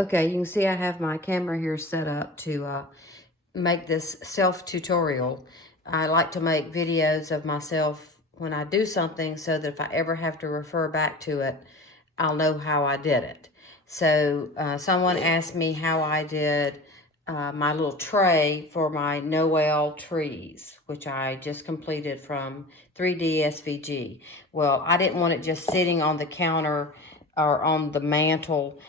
Okay, you can see I have my camera here set up to make this self-tutorial. I like to make videos of myself when I do something so that if I ever have to refer back to it, I'll know how I did it. So someone asked me how I did my little tray for my Noel trees, which I just completed from 3D SVG. Well, I didn't want it just sitting on the counter or on the mantle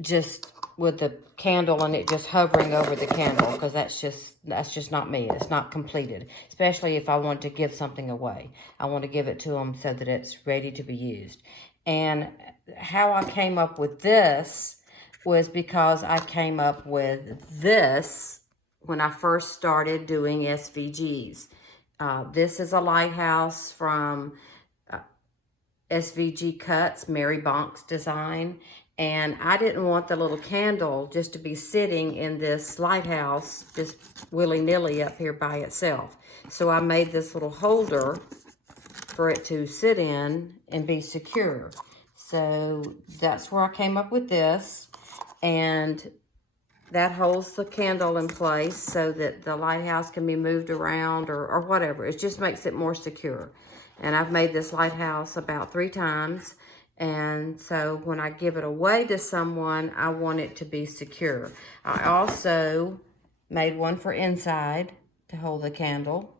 just with the candle and it just hovering over the candle, because that's just not me. It's not completed, especially if I want to give something away. I want to give it to them so that it's ready to be used. And how I came up with this was because I came up with this when I first started doing SVGs. This is a lighthouse from SVG Cuts, Mary Bonk's design. And I didn't want the little candle just to be sitting in this lighthouse just willy-nilly up here by itself. So I made this little holder for it to sit in and be secure. So that's where I came up with this. And that holds the candle in place so that the lighthouse can be moved around or whatever. It just makes it more secure. And I've made this lighthouse about 3 times. And so when I give it away to someone, I want it to be secure. I also made one for inside to hold the candle.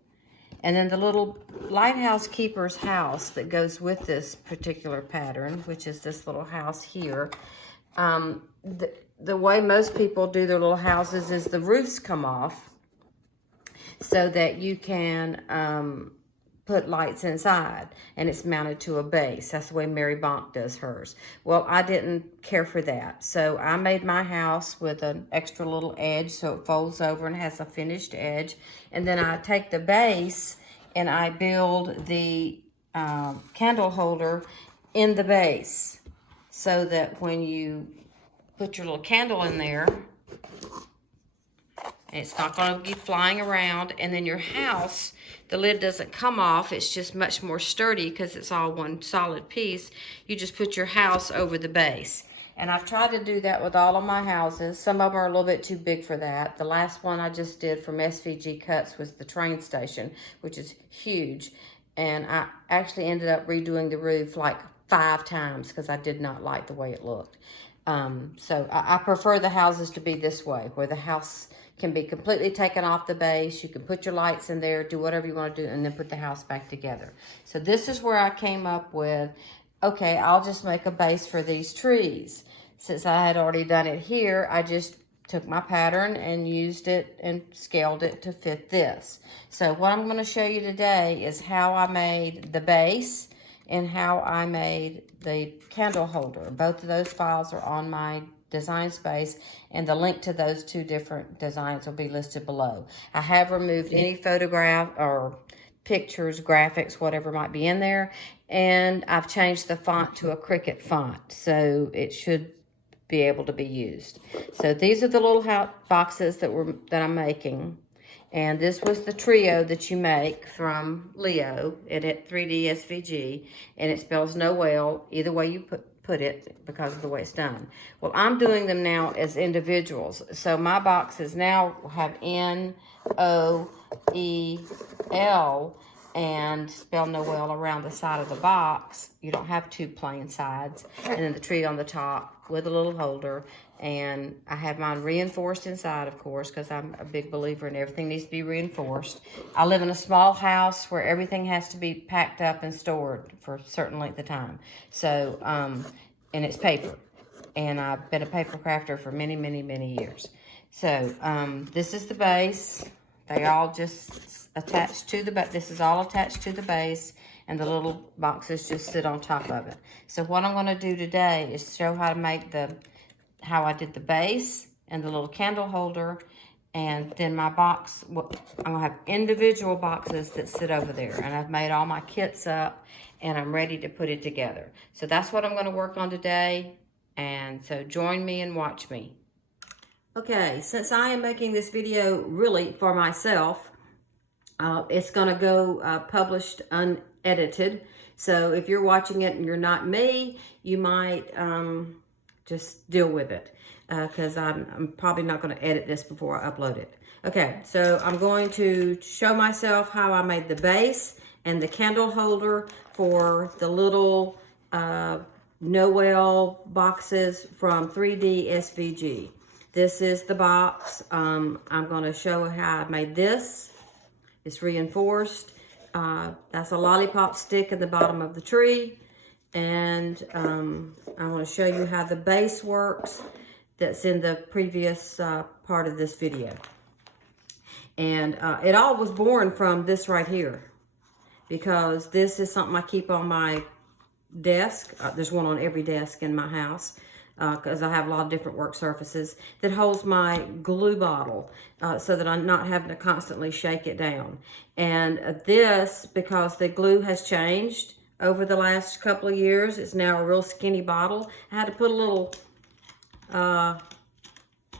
And then the little lighthouse keeper's house that goes with this particular pattern, which is this little house here. The way most people do their little houses is the roofs come off so that you can put lights inside, and it's mounted to a base. That's the way Mary Bonk does hers. Well, I didn't care for that, so I made my house with an extra little edge so it folds over and has a finished edge. And then I take the base and I build the candle holder in the base so that when you put your little candle in there, it's not going to be flying around, and then your house, the lid doesn't come off. It's just much more sturdy because it's all one solid piece. You just put your house over the base. And I've tried to do that with all of my houses. Some of them are a little bit too big for that. The last one I just did from SVG Cuts was the train station, which is huge. And I actually ended up redoing the roof like 5 times because I did not like the way it looked. So I prefer the houses to be this way, where the house can be completely taken off the base. You can put your lights in there, do whatever you want to do, and then put the house back together. So this is where I came up with, okay, I'll just make a base for these trees. Since I had already done it here, I just took my pattern and used it and scaled it to fit this. So what I'm going to show you today is how I made the base and how I made the candle holder. Both of those files are on my design space, and the link to those 2 different designs will be listed below. I have removed any photograph or pictures, graphics, whatever might be in there, and I've changed the font to a Cricut font, so it should be able to be used. So these are the little boxes that I'm making. And this was the trio that you make from Leo at 3D SVG, and it spells Noel either way you put it because of the way it's done. Well, I'm doing them now as individuals. So my boxes now have N-O-E-L and spell Noel around the side of the box. You don't have 2 plain sides. And then the tree on the top with a little holder. And I have mine reinforced inside, of course, because I'm a big believer in everything needs to be reinforced. I live in a small house where everything has to be packed up and stored for a certain length of time. So, and it's paper. And I've been a paper crafter for many, many, many years. So, this is the base. They all just attached to the base. This is all attached to the base, and the little boxes just sit on top of it. So what I'm going to do today is show how to make how I did the base and the little candle holder, and then my box. I'm going to have individual boxes that sit over there, and I've made all my kits up, and I'm ready to put it together. So that's what I'm going to work on today, and so join me and watch me. Okay, since I am making this video really for myself, it's going to go published unedited. So if you're watching it and you're not me, you might just deal with it, because I'm probably not going to edit this before I upload it. Okay, so I'm going to show myself how I made the base and the candle holder for the little Noel boxes from 3D SVG. This is the box. I'm going to show how I made this. It's reinforced. That's a lollipop stick at the bottom of the tree. And I'm going to show you how the base works that's in the previous part of this video. And it all was born from this right here, because this is something I keep on my desk. There's one on every desk in my house, because I have a lot of different work surfaces, that holds my glue bottle, so that I'm not having to constantly shake it down. And this, because the glue has changed over the last couple of years, it's now a real skinny bottle. I had to put a little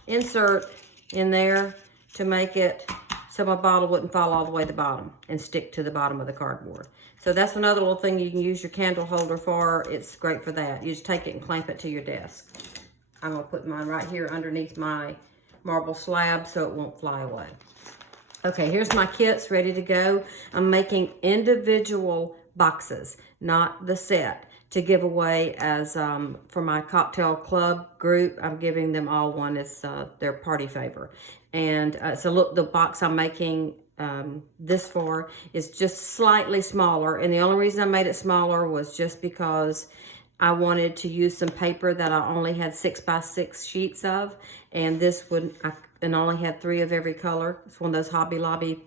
insert in there to make it so my bottle wouldn't fall all the way to the bottom and stick to the bottom of the cardboard. So that's another little thing you can use your candle holder for. It's great for that. You just take it and clamp it to your desk. I'm going to put mine right here underneath my marble slab so it won't fly away. Okay, here's my kits ready to go. I'm making individual boxes, not the set, to give away as for my cocktail club group. I'm giving them all one as their party favor. And so look, the box I'm making this for is just slightly smaller, and the only reason I made it smaller was just because I wanted to use some paper that I only had 6x6 sheets of, and this would, and only had 3 of every color. It's one of those Hobby Lobby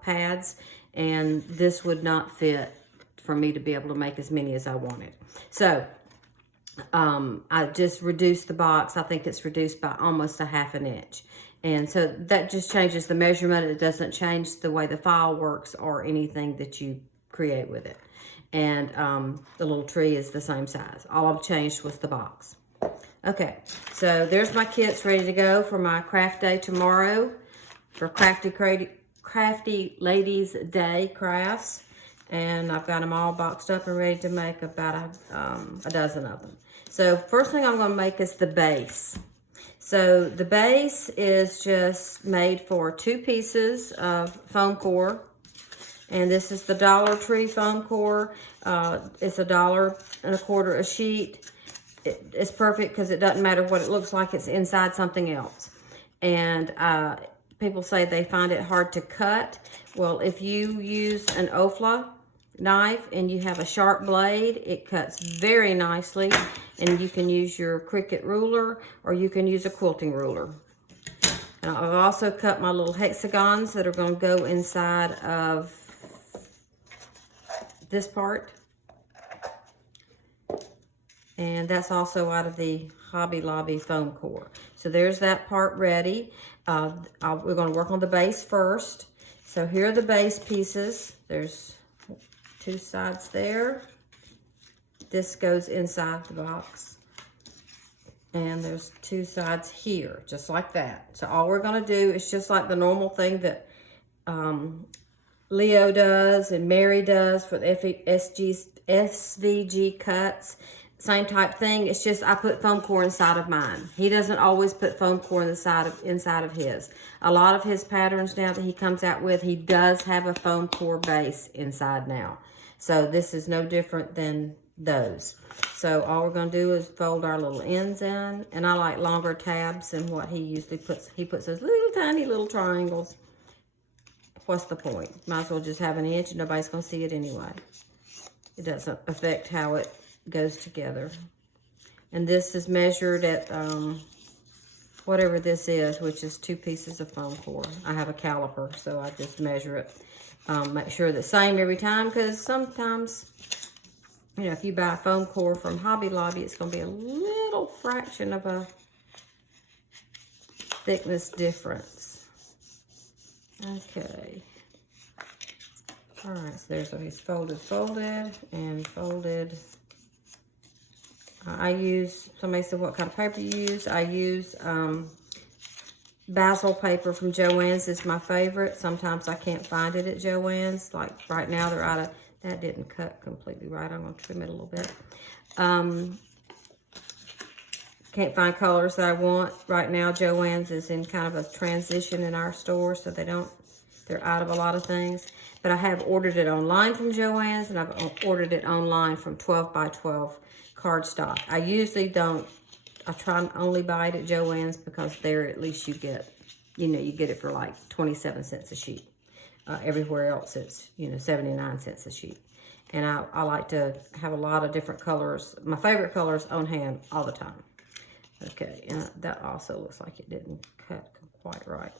pads, and this would not fit for me to be able to make as many as I wanted. So I just reduced the box. I think it's reduced by almost 1/2 inch. And so that just changes the measurement. It doesn't change the way the file works or anything that you create with it. And the little tree is the same size. All I've changed was the box. Okay, so there's my kits ready to go for my craft day tomorrow, for Crafty Ladies Day crafts. And I've got them all boxed up and ready to make about a dozen of them. So first thing I'm going to make is the base. So the base is just made for 2 pieces of foam core. And this is the Dollar Tree foam core. It's $1.25 a sheet. It's perfect because it doesn't matter what it looks like. It's inside something else. And people say they find it hard to cut. Well, if you use an Ofla knife and you have a sharp blade, it cuts very nicely. And you can use your Cricut ruler, or you can use a quilting ruler. And I've also cut my little hexagons that are going to go inside of this part. And that's also out of the Hobby Lobby foam core. So there's that part ready. We're going to work on the base first. So here are the base pieces. There's 2 sides there. This goes inside the box. And there's 2 sides here, just like that. So all we're going to do is just like the normal thing that Leo does and Mary does for the SVG cuts. Same type thing. It's just I put foam core inside of mine. He doesn't always put foam core inside of his. A lot of his patterns now that he comes out with, he does have a foam core base inside now. So this is no different than those. So all we're going to do is fold our little ends in. And I like longer tabs than what he usually puts. He puts those little tiny little triangles. What's the point? Might as well just have an inch and nobody's going to see it anyway. It doesn't affect how it goes together. And this is measured at whatever this is, which is 2 pieces of foam core. I have a caliper, so I just measure it. Make sure the same every time, because sometimes, you know, if you buy foam core from Hobby Lobby, it's going to be a little fraction of a thickness difference. Okay. All right, so there's he's folded, and folded. I use, somebody said what kind of paper you use. I use basil paper from Joann's is my favorite. Sometimes I can't find it at Joann's. Like right now they're out of, that didn't cut completely right. I'm going to trim it a little bit. can't find colors that I want. Right now, Joann's is in kind of a transition in our store, so they're out of a lot of things. But I have ordered it online from Joann's, and I've ordered it online from 12 by 12 cardstock. I usually don't, I try and only buy it at Joann's because there at least you get, you know, you get it for like 27 cents a sheet. Everywhere else it's, you know, 79 cents a sheet. And I like to have a lot of different colors, my favorite colors on hand all the time. Okay, and that also looks like it didn't cut quite right.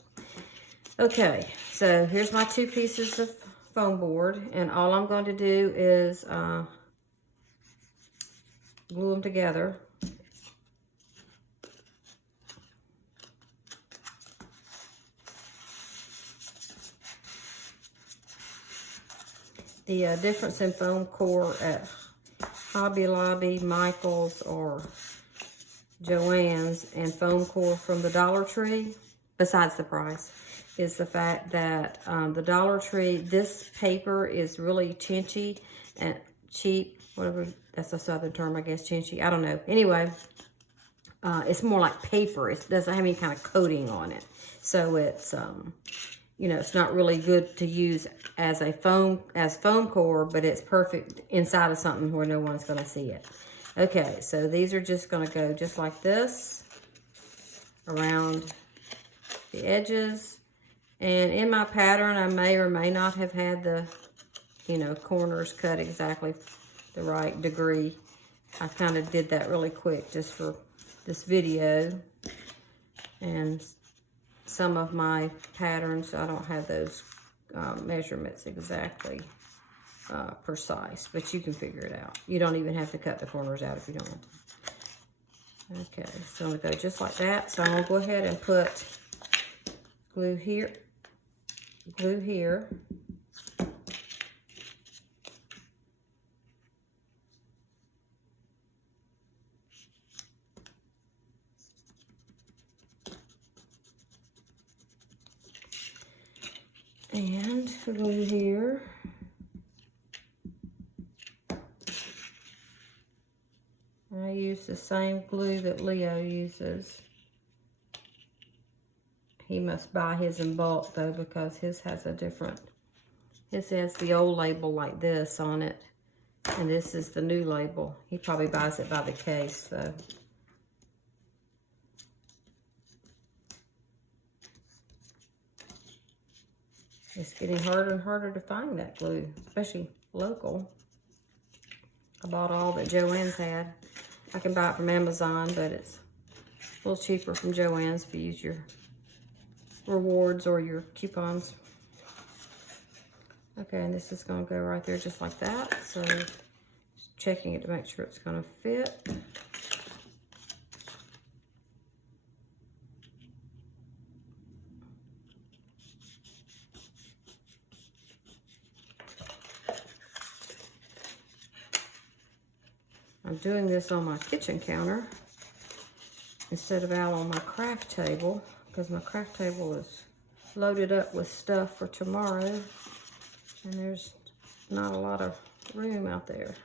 Okay, so here's my 2 pieces of foam board, and all I'm going to do is glue them together. The difference in foam core at Hobby Lobby, Michael's, or Joann's and foam core from the Dollar Tree, besides the price, is the fact that the Dollar Tree, this paper is really chinchy and cheap, whatever, that's a southern term, I guess, chinchy, I don't know. Anyway, it's more like paper. It doesn't have any kind of coating on it. So it's, you know, it's not really good to use as a foam core, but it's perfect inside of something where no one's going to see it. Okay, so these are just going to go just like this around the edges. And in my pattern, I may or may not have had the, you know, corners cut exactly the right degree. I kind of did that really quick just for this video. And some of my patterns, I don't have those measurements exactly precise, but you can figure it out. You don't even have to cut the corners out if you don't want to. Okay, so I'm going to go just like that. So I'm going to go ahead and put glue here, and glue here. I use the same glue that Leo uses. He must buy his in bulk though, because his has a different, his has the old label like this on it, and this is the new label. He probably buys it by the case though. It's getting harder and harder to find that glue, especially local. I bought all that Joann's had. I can buy it from Amazon, but it's a little cheaper from Joann's if you use your rewards or your coupons. Okay, and this is going to go right there just like that. So just checking it to make sure it's going to fit. I'm doing this on my kitchen counter instead of out on my craft table, because my craft table is loaded up with stuff for tomorrow, and there's not a lot of room out there.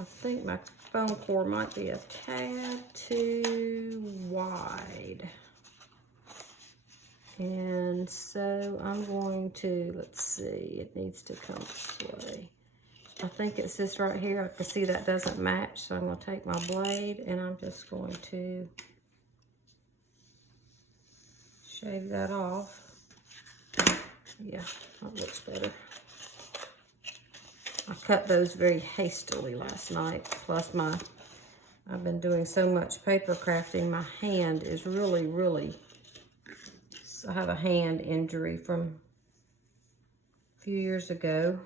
I think my foam core might be a tad too wide. And so I'm going to, let's see, it needs to come this way. I think it's this right here. I can see that doesn't match, so I'm going to take my blade and I'm just going to shave that off. Yeah, that looks better. I cut those very hastily last night. Plus I've been doing so much paper crafting, my hand is really, I have a hand injury from a few years ago.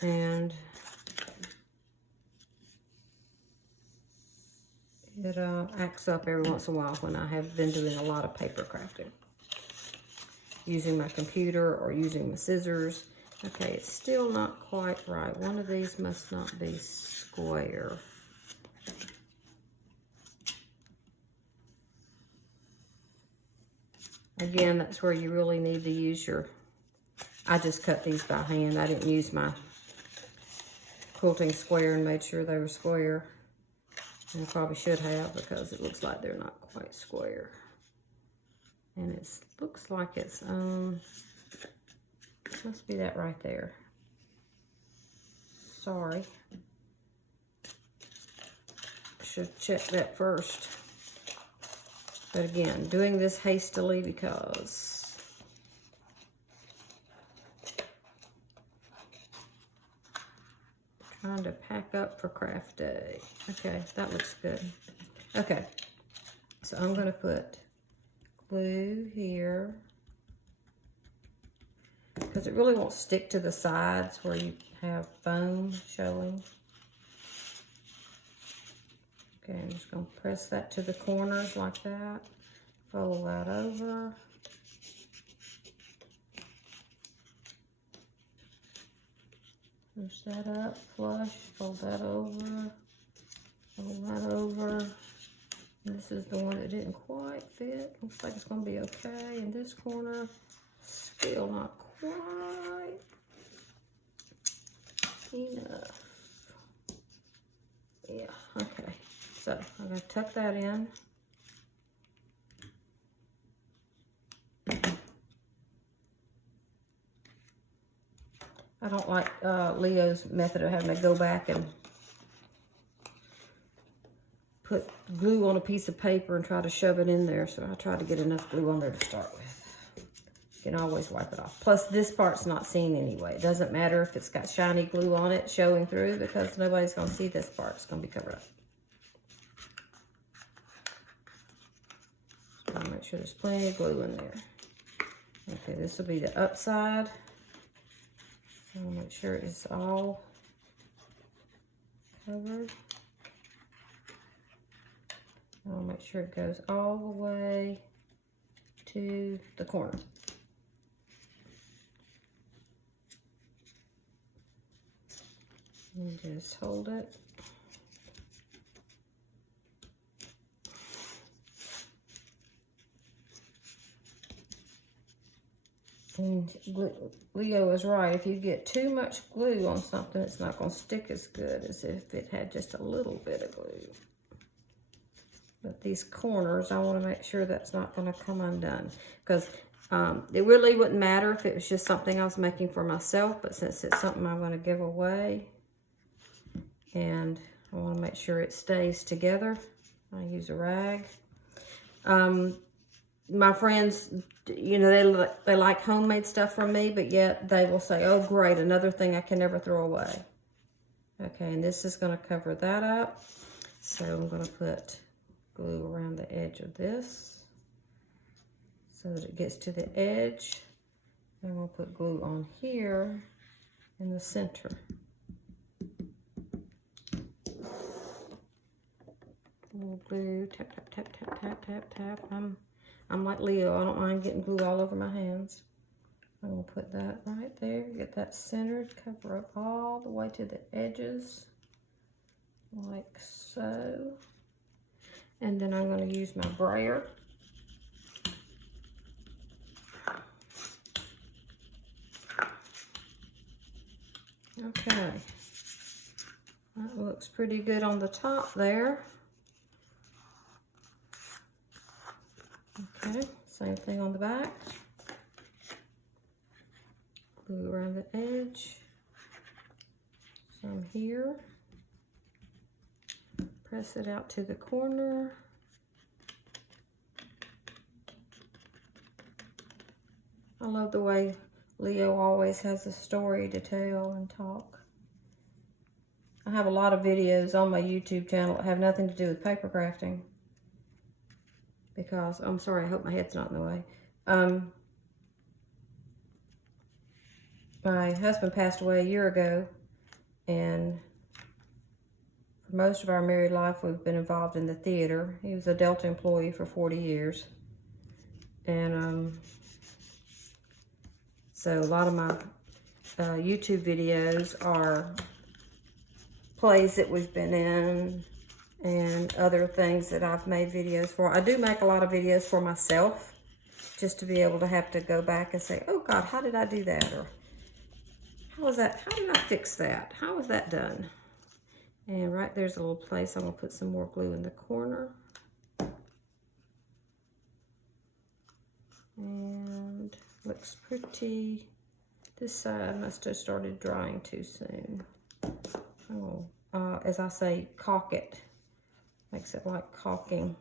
And it acts up every once in a while when I have been doing a lot of paper crafting. Using my computer or using my scissors. Okay, it's still not quite right. One of these must not be square. Again, that's where you really need to use your, I just cut these by hand. I didn't use my quilting square and made sure they were square. And I probably should have because it looks like they're not quite square. And it looks like it's, must be that right there. Sorry. Should check that first. But again, doing this hastily because I'm trying to pack up for craft day. Okay, that looks good. Okay, so I'm going to put glue here because it really won't stick to the sides where you have foam showing. Okay, I'm just going to press that to the corners like that. Fold that over. Push that up, flush, fold that over, fold that over. And this is the one that didn't quite fit. Looks like it's going to be okay. In this corner, still not quite enough. Yeah, okay. So I'm going to tuck that in. I don't like Leo's method of having to go back and put glue on a piece of paper and try to shove it in there. So I try to get enough glue on there to start with. You can always wipe it off. Plus this part's not seen anyway. It doesn't matter if it's got shiny glue on it showing through because nobody's going to see this part. It's going to be covered up. So make sure there's plenty of glue in there. Okay, this will be the upside. So I'll make sure it's all covered. I'll make sure it goes all the way to the corner. And just hold it. And Leo is right. If you get too much glue on something, it's not going to stick as good as if it had just a little bit of glue. But these corners, I want to make sure that's not going to come undone. Because it really wouldn't matter if it was just something I was making for myself. But since it's something I'm going to give away, and I want to make sure it stays together, I use a rag. My friends, you know, they like homemade stuff from me, but yet they will say, oh, great, another thing I can never throw away. Okay, and this is going to cover that up. So I'm going to put glue around the edge of this so that it gets to the edge. And we'll put glue on here in the center. Little glue, tap, tap, tap, tap, tap, tap, tap. I'm like Leo, I don't mind getting glue all over my hands. I'm going to put that right there, get that centered, cover up all the way to the edges, like so. And then I'm going to use my brayer. Okay, that looks pretty good on the top there. Okay, same thing on the back. Glue around the edge. Some here. Press it out to the corner. I love the way Leo always has a story to tell and talk. I have a lot of videos on my YouTube channel that have nothing to do with paper crafting. Because, I'm sorry, I hope my head's not in the way. My husband passed away a year ago, and for most of our married life, we've been involved in the theater. He was a Delta employee for 40 years. And so a lot of my YouTube videos are plays that we've been in, and other things that I've made videos for. I do make a lot of videos for myself, just to be able to have to go back and say, oh God, how did I do that? Or how was that? How did I fix that? How was that done? And right there's a little place I'm gonna put some more glue in the corner. And looks pretty. This side must have started drying too soon. Oh, as I say, caulk it. Makes it like caulking.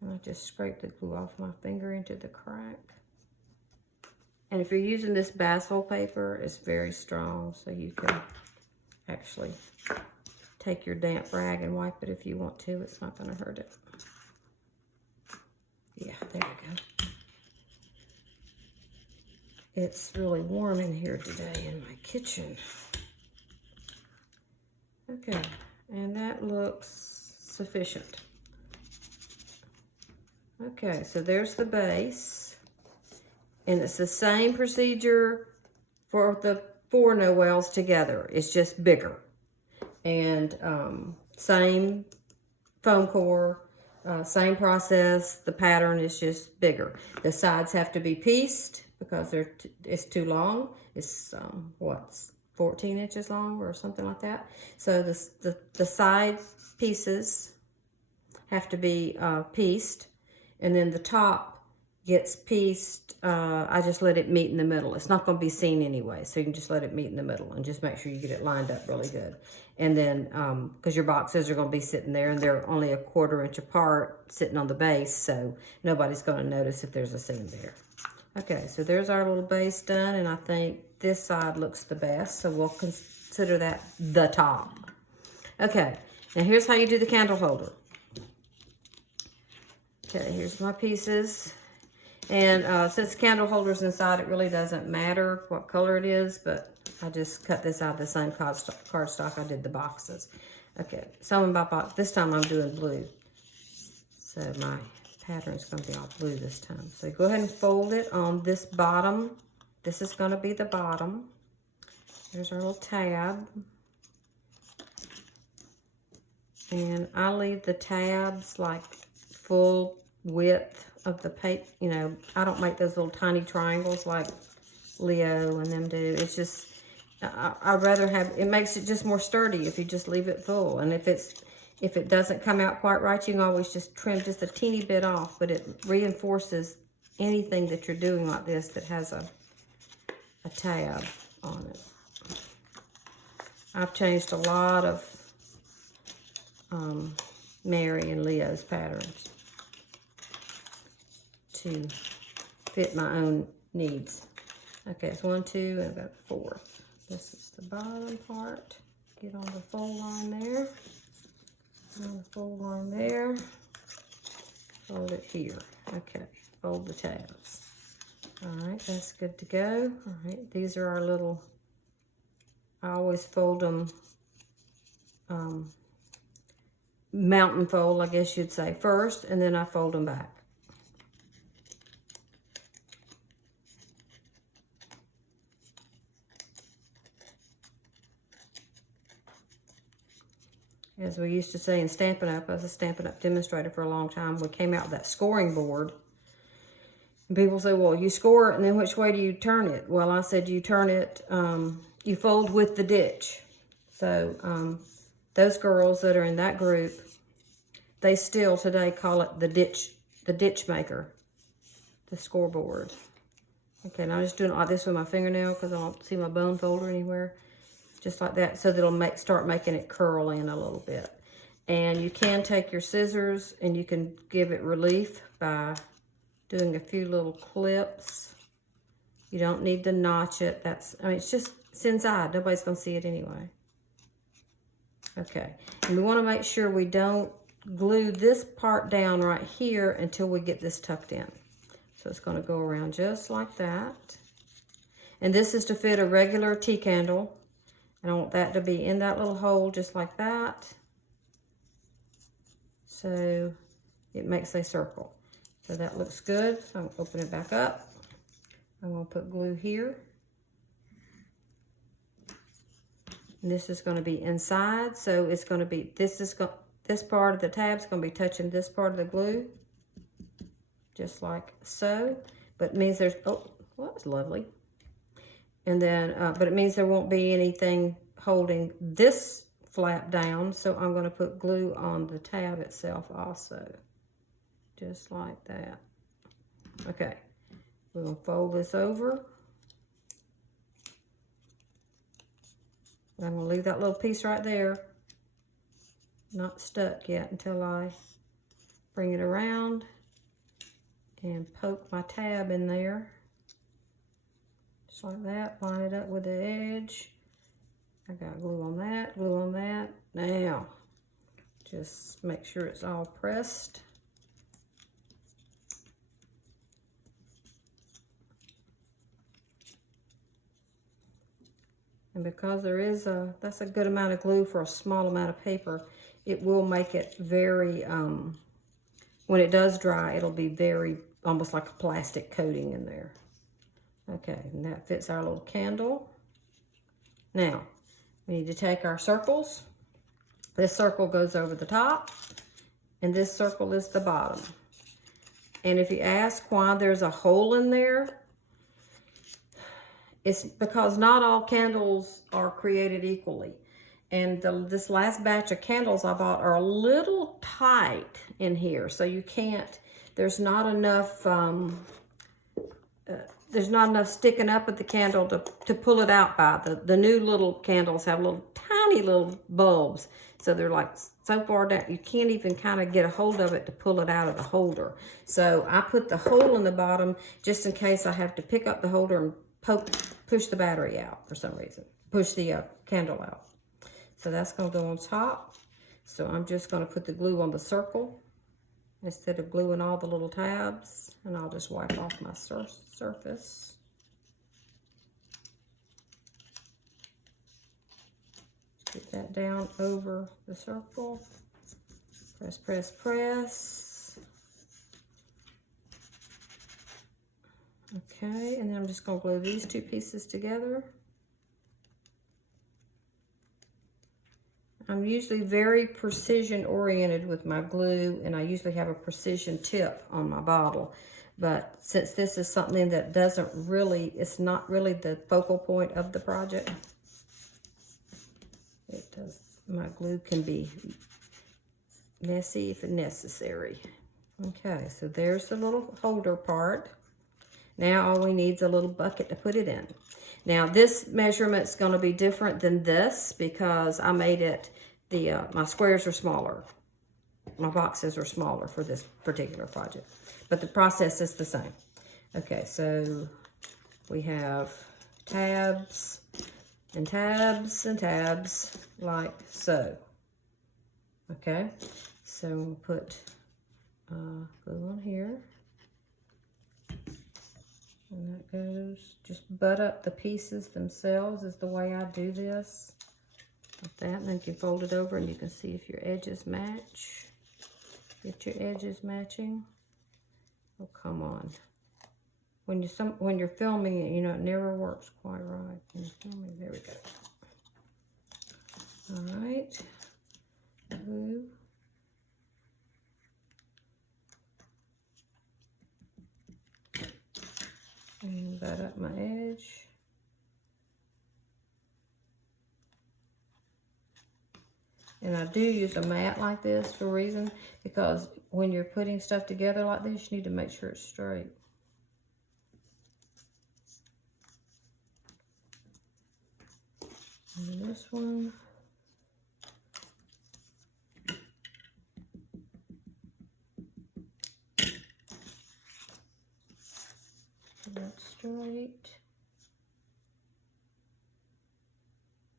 And I just scrape the glue off my finger into the crack. And if you're using this basil paper, it's very strong, so you can actually take your damp rag and wipe it if you want to. It's not going to hurt it. Yeah, there we go. It's really warm in here today in my kitchen. Okay, and that looks sufficient. Okay, so there's the base. And it's the same procedure for the 4 Noels together. It's just bigger. And same foam core, same process. The pattern is just bigger. The sides have to be pieced because it's too long. It's, 14 inches long or something like that. So the side pieces have to be pieced. And then the top gets pieced. I just let it meet in the middle. It's not going to be seen anyway, so you can just let it meet in the middle and just make sure you get it lined up really good. And then, because your boxes are going to be sitting there and they're only a 1/4 inch apart sitting on the base, so nobody's going to notice if there's a seam there. Okay, so there's our little base done, and I think this side looks the best, so we'll consider that the top. Okay, now here's how you do the candle holder. Okay, here's my pieces. And since the candle holder's inside, it really doesn't matter what color it is, but I just cut this out of the same cardstock I did the boxes. Okay, so in my box, this time I'm doing blue. So my pattern's gonna be all blue this time. So go ahead and fold it on this bottom. This is gonna be the bottom. There's our little tab. And I leave the tabs like full width of the paper. You know, I don't make those little tiny triangles like Leo and them do. It's just, I'd rather have, it makes it just more sturdy if you just leave it full. And if it doesn't come out quite right, you can always just trim just a teeny bit off, but it reinforces anything that you're doing like this that has a tab on it. I've changed a lot of Mary and Leo's patterns to fit my own needs. Okay, it's 1, 2, and I've got 4. This is the bottom part. Get on the fold line there. On the fold line there. Fold it here. Okay, fold the tabs. All right, that's good to go. All right, these are our little, I always fold them mountain fold, I guess you'd say, first, and then I fold them back. As we used to say in Stampin' Up, I was a Stampin' Up demonstrator for a long time. We came out with that scoring board. And people say, well, you score it, and then which way do you turn it? Well, I said you turn it, you fold with the ditch. So those girls that are in that group, they still today call it the ditch maker, the scoreboard. Okay, and I'm just doing it like this with my fingernail because I don't see my bone folder anywhere. Just like that, so that it'll start making it curl in a little bit. And you can take your scissors and you can give it relief by doing a few little clips. You don't need to notch it. I mean, it's inside. Nobody's gonna see it anyway. Okay, and we wanna make sure we don't glue this part down right here until we get this tucked in. So it's gonna go around just like that. And this is to fit a regular tea candle. And I want that to be in that little hole just like that. So it makes a circle. So that looks good. So I'm going to open it back up. I'm going to put glue here. And this is going to be inside. So it's going to be, this part of the tab is going to be touching this part of the glue. Just like so. But it means there's, oh, well, that's lovely. And then, but it means there won't be anything holding this flap down, so I'm going to put glue on the tab itself also, just like that. Okay, we're going to fold this over. I'm going to leave that little piece right there, not stuck yet, until I bring it around and poke my tab in there, just like that. Line it up with the edge. I got glue on that, glue on that. Now, just make sure it's all pressed. And because that's a good amount of glue for a small amount of paper, it will make it very, when it does dry, it'll be very, almost like a plastic coating in there. Okay, and that fits our little candle. Now, we need to take our circles. This circle goes over the top, and this circle is the bottom. And if you ask why there's a hole in there, it's because not all candles are created equally. And this last batch of candles I bought are a little tight in here, so you can't, there's not enough sticking up at the candle to pull it out by. The new little candles have little tiny little bulbs, so they're like so far down you can't even kind of get a hold of it to pull it out of the holder. So I put the hole in the bottom just in case I have to pick up the holder and push the battery out for some reason, push the candle out. So that's going to go on top. So I'm just going to put the glue on the circle instead of gluing all the little tabs, and I'll just wipe off my surface. Get that down over the circle. Press, press, press. Okay, and then I'm just going to glue these two pieces together. I'm usually very precision oriented with my glue, and I usually have a precision tip on my bottle. But since this is something that it's not really the focal point of the project, my glue can be messy if necessary. Okay, so there's the little holder part. Now all we need is a little bucket to put it in. Now this measurement's going to be different than this because I made it, my squares are smaller. My boxes are smaller for this particular project, but the process is the same. Okay, so we have tabs and tabs and tabs like so. Okay, so we'll put glue on here. And that goes, just butt up the pieces themselves is the way I do this. Like that, and then you can fold it over and you can see if your edges match. Get your edges matching. Oh, come on. When you're filming it, you know, it never works quite right. When you're filming, there we go. All right. Glue. And butt up my edge. And I do use a mat like this for a reason, because when you're putting stuff together like this, you need to make sure it's straight. And this one. That's straight.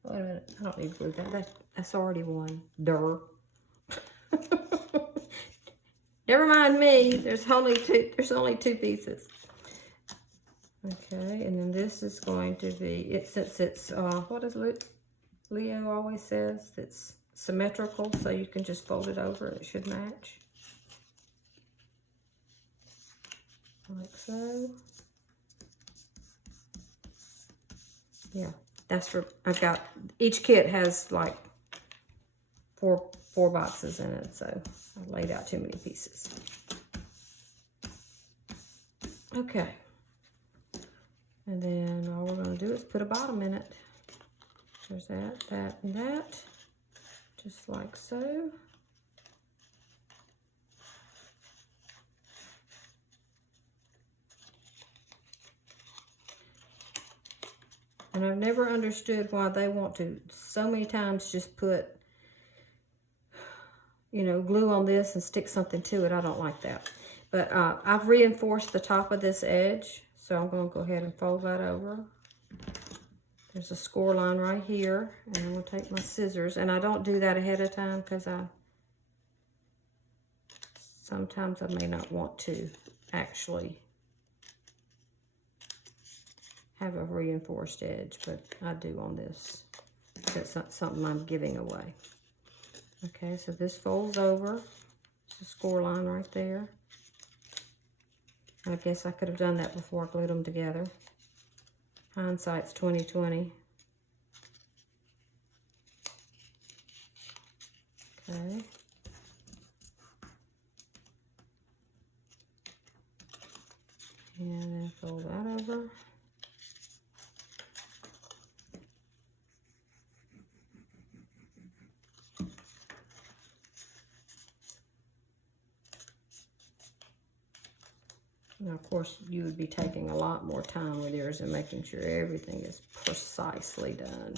Wait a minute, I don't need to glue that. That's already one. Durr. Never mind me. There's only two pieces. Okay, and then this is going to be since it's what does Leo always says? It's symmetrical, so you can just fold it over. It should match. Like so. Yeah, that's for, I've got, each kit has like four boxes in it, so I laid out too many pieces. Okay. And then all we're going to do is put a bottom in it. There's that, and that. just like so. And I've never understood why they want to so many times just put, you know, glue on this and stick something to it. I don't like that. But I've reinforced the top of this edge, so I'm going to go ahead and fold that over. There's a score line right here, and I'm going to take my scissors, and I don't do that ahead of time because sometimes I may not want to actually have a reinforced edge, but I do on this. That's not something I'm giving away. Okay, so this folds over. It's a score line right there. I guess I could have done that before I glued them together. Hindsight's 20/20. Okay. And then fold that over. Now, of course, you would be taking a lot more time with yours and making sure everything is precisely done.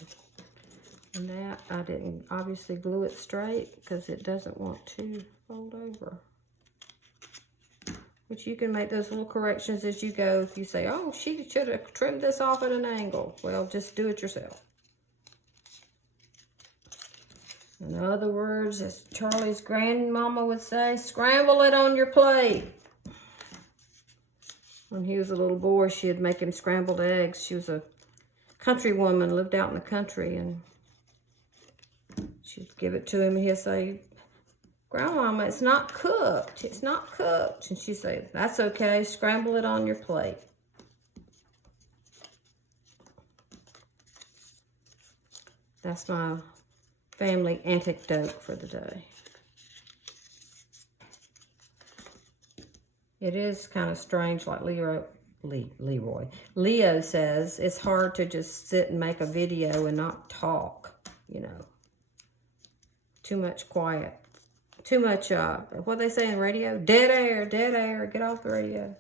And that, I didn't obviously glue it straight because it doesn't want to fold over. But you can make those little corrections as you go. If you say, oh, she should have trimmed this off at an angle. Well, just do it yourself. In other words, as Charlie's grandmama would say, scramble it on your plate. When he was a little boy, she'd make him scrambled eggs. She was a country woman, lived out in the country, and she'd give it to him, and he'd say, Grandmama, it's not cooked. It's not cooked. And she'd say, that's okay. Scramble it on your plate. That's my family anecdote for the day. It is kind of strange, like Leo says, it's hard to just sit and make a video and not talk, you know. Too much quiet. Too much, what they say in radio? Dead air, get off the radio.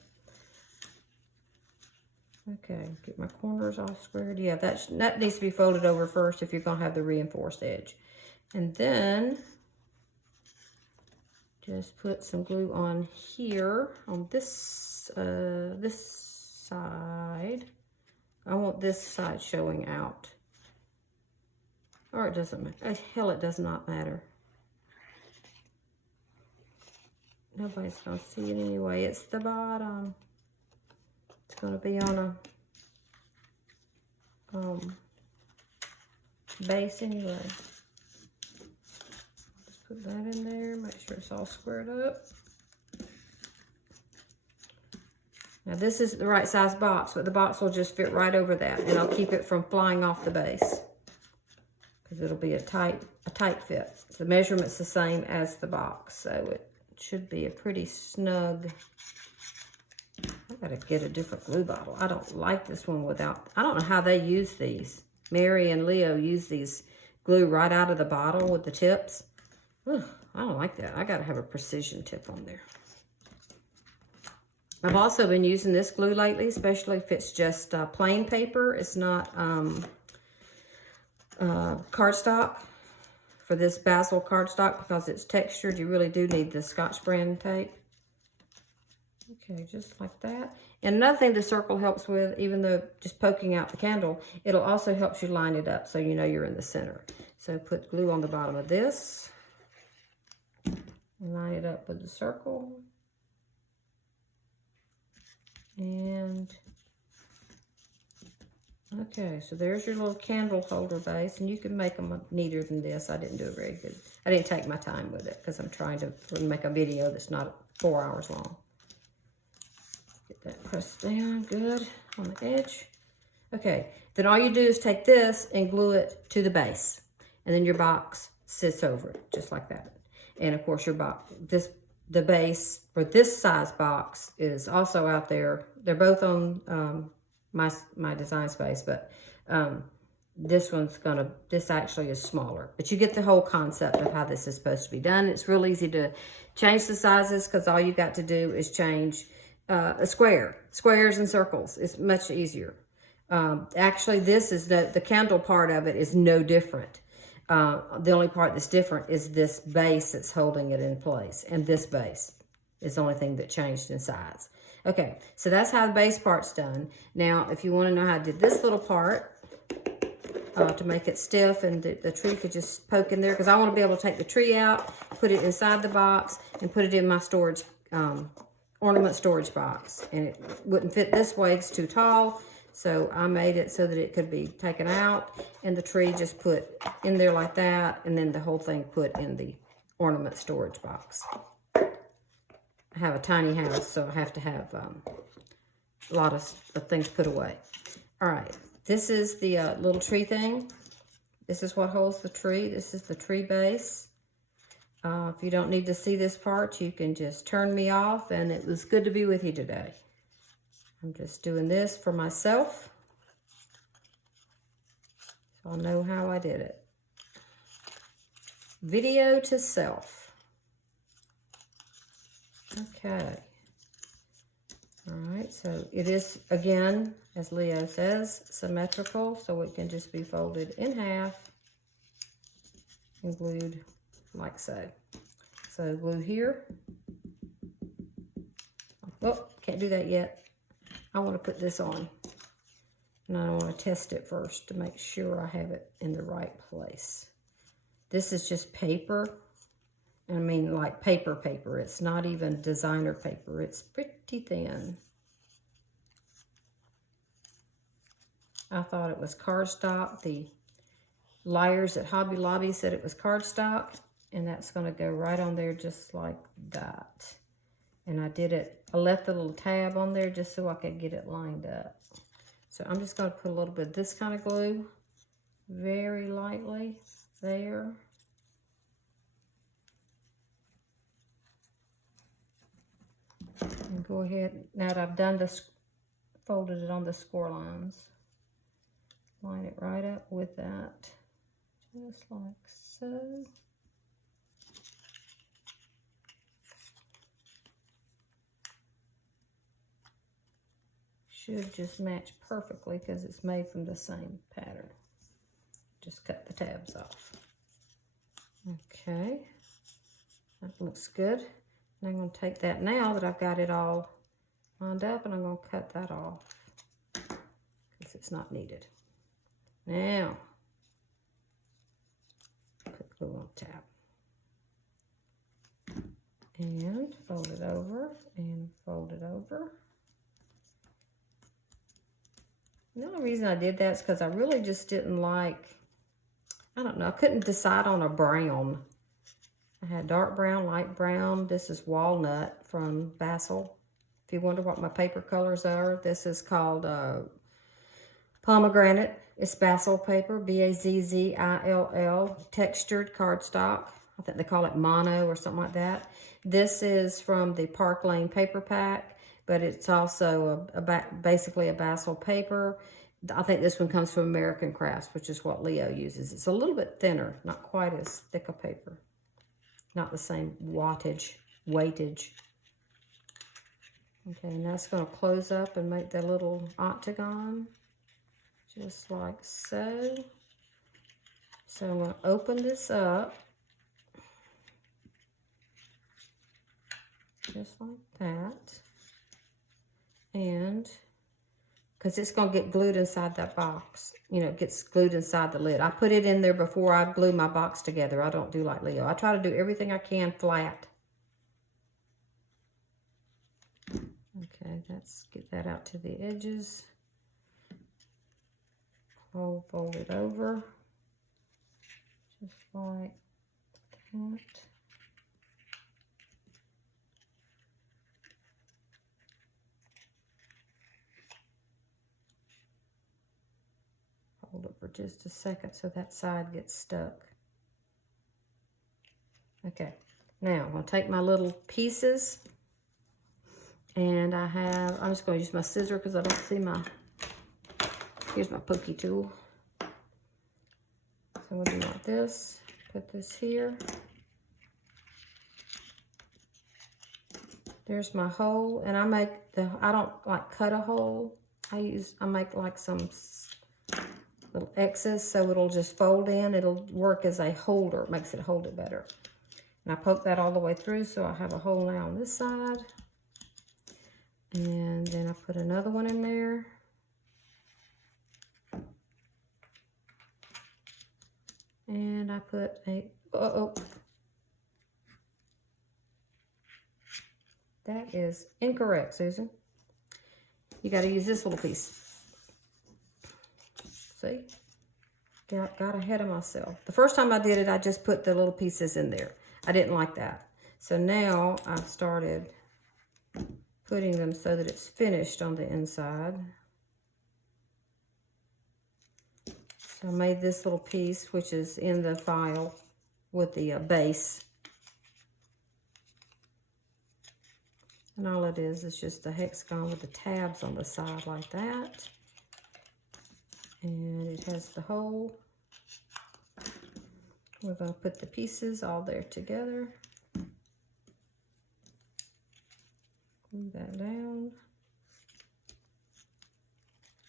Okay, get my corners all squared. Yeah, that needs to be folded over first if you're going to have the reinforced edge. And then just put some glue on here, on this side. I want this side showing out. Or it doesn't matter. Hell, it does not matter. Nobody's going to see it anyway. It's the bottom. It's going to be on a base anyway. Just put that in there. Make sure it's all squared up. Now this is the right size box, but the box will just fit right over that, and I'll keep it from flying off the base because it'll be a tight fit. The measurement's the same as the box, so it should be a pretty snug. I gotta get a different glue bottle. I don't like this one without, I don't know how they use these. Mary and Leo use these glue right out of the bottle with the tips. Ugh, I don't like that. I gotta have a precision tip on there. I've also been using this glue lately, especially if it's just plain paper. It's not cardstock. For this basil cardstock, because it's textured, you really do need the Scotch brand tape. Okay, just like that. And another thing the circle helps with, even though just poking out the candle, it'll also help you line it up so you know you're in the center. So put glue on the bottom of this. Line it up with the circle. And okay, so there's your little candle holder base, and you can make them neater than this. I didn't do it very good. I didn't take my time with it because I'm trying to make a video that's not 4 hours long. Get that pressed down good on the edge. Okay, then all you do is take this and glue it to the base, and then your box sits over it just like that. And of course your box, the base for this size box is also out there. They're both on my design space, but this actually is smaller. But you get the whole concept of how this is supposed to be done. It's real easy to change the sizes because all you got to do is change a square. Squares and circles. It's much easier. Actually, this is the candle part of it is no different. The only part that's different is this base that's holding it in place. And this base is the only thing that changed in size. Okay, so that's how the base part's done. Now, if you want to know how I did this little part, to make it stiff and the tree could just poke in there, because I want to be able to take the tree out, put it inside the box, and put it in my storage, ornament storage box. And it wouldn't fit this way, it's too tall. So I made it so that it could be taken out and the tree just put in there like that, and then the whole thing put in the ornament storage box. I have a tiny house, so I have to have a lot of things put away. All right, this is the little tree thing. This is what holds the tree. This is the tree base. If you don't need to see this part, you can just turn me off, and it was good to be with you today. I'm just doing this for myself, so I'll know how I did it. Video to self. Okay. All right, so it is, again, as Leo says, symmetrical, so it can just be folded in half and glued like so. So glue here. Oh, can't do that yet. I want to put this on, and I want to test it first to make sure I have it in the right place. This is just paper. I mean, like paper. It's not even designer paper. It's pretty thin. I thought it was cardstock. The liars at Hobby Lobby said it was cardstock, and that's going to go right on there just like that. And I did it, I left the little tab on there just so I could get it lined up. So I'm just going to put a little bit of this kind of glue very lightly there. And go ahead, now that I've done this, folded it on the score lines, line it right up with that, just like so. Should just match perfectly because it's made from the same pattern. Just cut the tabs off. Okay, that looks good. And I'm going to take that now that I've got it all lined up, and I'm going to cut that off because it's not needed. Now, put glue on top. And fold it over and fold it over. The only reason I did that is because I really just didn't like, I don't know, I couldn't decide on a brown. I had dark brown, light brown. This is walnut from Basil. If you wonder what my paper colors are, this is called pomegranate. It's Basil paper, B-A-Z-Z-I-L-L, textured cardstock. I think they call it mono or something like that. This is from the Park Lane paper pack, but it's also basically a Basil paper. I think this one comes from American Crafts, which is what Leo uses. It's a little bit thinner, not quite as thick a paper. Not the same weightage. Okay, and that's going to close up and make that little octagon, just like so. So I'm going to open this up, just like that. And because it's going to get glued inside that box. You know, it gets glued inside the lid. I put it in there before I glue my box together. I don't do like Leo. I try to do everything I can flat. Okay, let's get that out to the edges. Fold it over. Just like that. Hold it for just a second so that side gets stuck. Okay, now I'm going to take my little pieces, and I'm just going to use my scissor because I don't see here's my pokey tool. So I'm gonna do like this, put this here. There's my hole, and I don't like cut a hole. I make like some little X's so it'll just fold in. It'll work as a holder, it makes it hold it better. And I poke that all the way through so I have a hole now on this side. And then I put another one in there. And I put a, that is incorrect, Susan. You got to use this little piece. See? Got ahead of myself. The first time I did it, I just put the little pieces in there. I didn't like that. So now I've started putting them so that it's finished on the inside. So I made this little piece, which is in the file with the base. And all it is just a hexagon with the tabs on the side like that. And it has the hole. We're going to put the pieces all there together. Glue that down.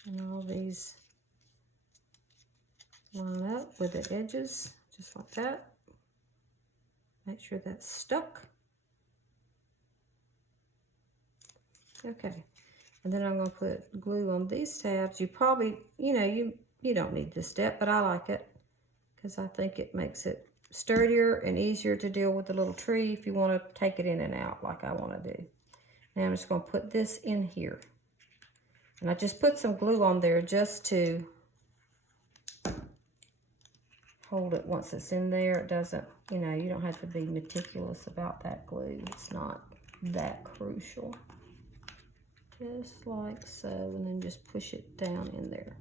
And all these line up with the edges, just like that. Make sure that's stuck. Okay, and then I'm going to put glue on these tabs. You probably, you don't need this step, but I like it because I think it makes it sturdier and easier to deal with the little tree if you want to take it in and out like I want to do. Now I'm just going to put this in here. And I just put some glue on there just to hold it once it's in there. It doesn't, you don't have to be meticulous about that glue. It's not that crucial. Just like so, and then just push it down in there.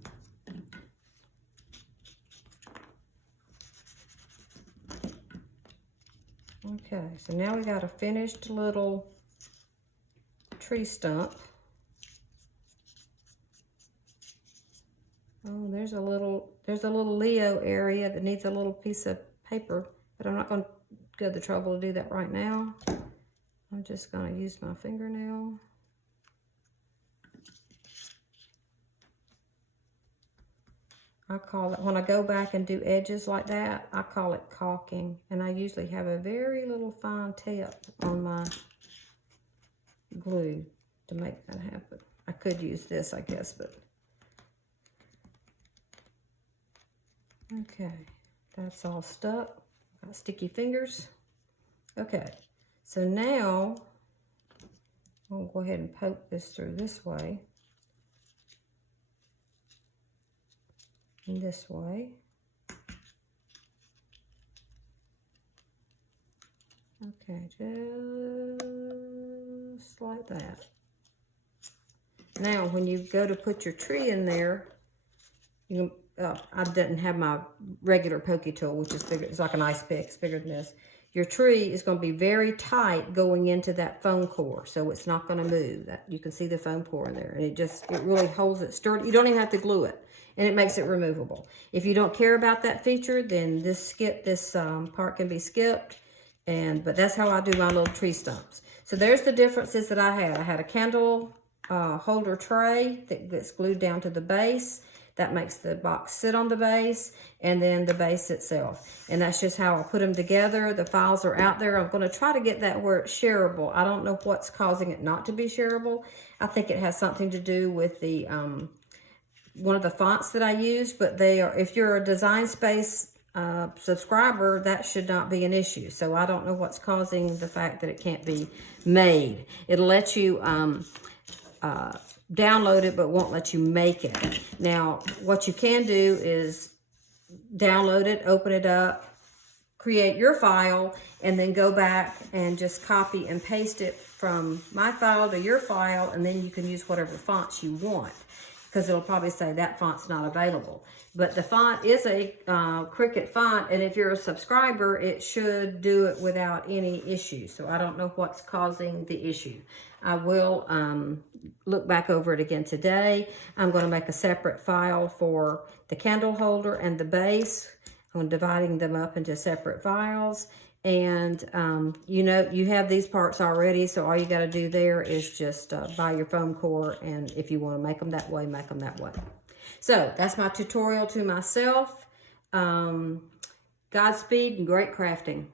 Okay, so now we got a finished little tree stump. Oh, there's a little Leo area that needs a little piece of paper, but I'm not going to go to the trouble to do that right now. I'm just going to use my fingernail. I call it, when I go back and do edges like that, I call it caulking. And I usually have a very little fine tip on my glue to make that happen. I could use this, I guess, but. Okay, that's all stuck. Got sticky fingers. Okay, so now I'll go ahead and poke this through this way. And this way. Okay, just like that. Now, when you go to put your tree in there, you I didn't have my regular pokey tool, which is bigger. It's like an ice pick. It's bigger than this. Your tree is going to be very tight going into that foam core, so it's not going to move. That you can see the foam core in there, and it really holds it sturdy. You don't even have to glue it, and it makes it removable. If you don't care about that feature, then this part can be skipped. But that's how I do my little tree stumps. So there's the differences that I had. I had a candle holder tray that's glued down to the base. That makes the box sit on the base, and then the base itself. And that's just how I put them together. The files are out there. I'm going to try to get that where it's shareable. I don't know what's causing it not to be shareable. I think it has something to do with the one of the fonts that I use, but they are, if you're a Design Space subscriber, that should not be an issue. So I don't know what's causing the fact that it can't be made. It'll let you download it, but won't let you make it. Now, what you can do is download it, open it up, create your file, and then go back and just copy and paste it from my file to your file, and then you can use whatever fonts you want, because it'll probably say that font's not available. But the font is a Cricut font, and if you're a subscriber, it should do it without any issue. So I don't know what's causing the issue. I will look back over it again today. I'm going to make a separate file for the candle holder and the base. on dividing them up into separate files. And you know, you have these parts already, so all you got to do there is just buy your foam core, and if you want to make them that way, make them that way. So that's my tutorial to myself. Godspeed and great crafting.